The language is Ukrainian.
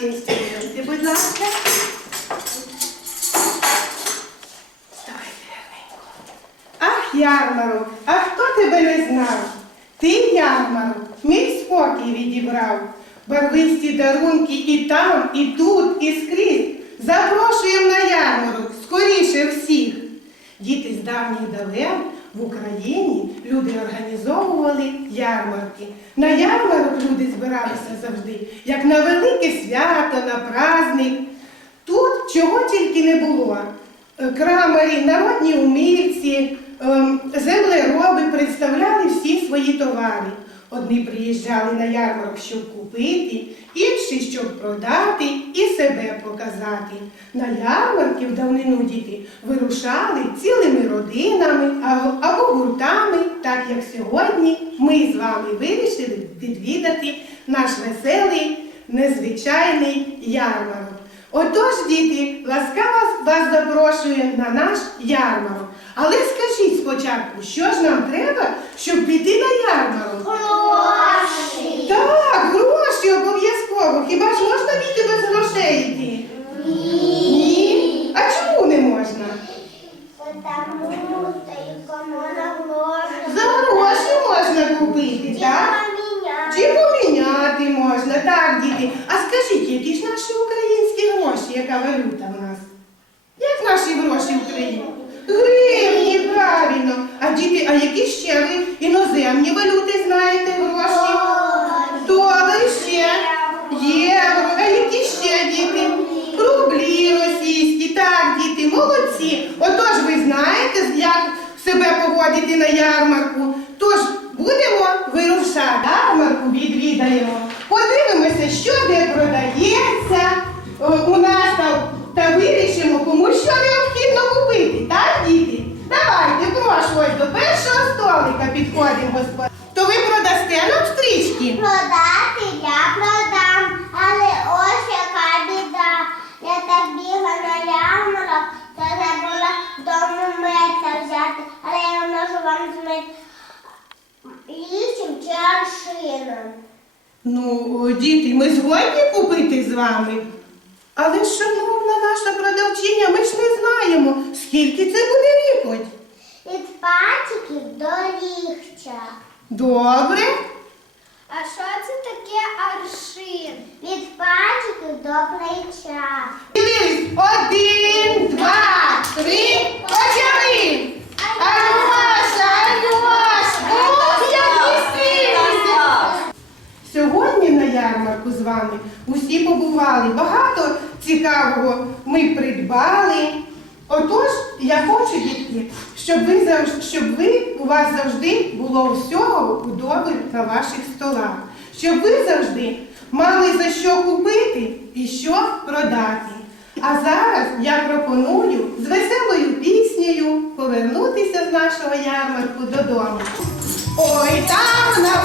ваші інструменти, будь ласка. Ах, ярмарок, а хто тебе не знав? Ти, ярмарок, мій спокій відібрав. Барвисті дарунки і там, і тут, і скрізь. Запрошуємо на ярмарок скоріше всіх. Діти з давніх далек в Україні люди організовували ярмарки. На ярмарок люди збиралися завжди, як на велике свято, на праздник. Тут чого тільки не було. Е, Крамарі, народні умільці, ем, землероби представляли всі свої товари. Одні приїжджали на ярмарок, щоб купити, інші, щоб продати і себе показати. На ярмарки в давнину діти вирушали цілими родинами або- гуртами, так як сьогодні ми з вами вирішили відвідати наш веселий, незвичайний ярмарок. Отож, діти, ласкаво вас запрошує на наш ярмарок. Але скажіть спочатку, що ж нам треба, щоб піти на ярмарок? Гроші. Так, гроші обов'язково. Хіба ж можна піти без грошей йти? Ні. Ні? А чому не можна? Потому гроші. За гроші можна купити, так? Чи поміняти можна, так, діти. А скажіть, які ж наші українські гроші, яка валюта в нас? Як наші гроші в Україні? Гривні, правильно. А які ще ви іноземні валюти знаєте гроші? Долари ще. Євро. А які ще діти? Рублі російські. Так, діти, молодці. Отож ви знаєте, як себе поводити на ярмарку. Тож будемо вирушати. Ярмарку відвідаємо. Подивимося, що де продається у нас аршином. Ну, діти, ми згодні купити з вами. Але, шановна наша продавчиня, ми ж не знаємо, скільки це буде рікоть. Від патіків до лігча. Добре. А що це таке аршин? Від патіків до плеча. Дивись, один, два, три, ярмарку з вами усі побували. Багато цікавого ми придбали. Отож, я хочу, дітки, щоб ви щоб ви у вас завжди було всього удобре на ваших столах, щоб ви завжди мали за що купити і що продати. А зараз я пропоную з веселою піснею повернутися з нашого ярмарку додому. Ой, там на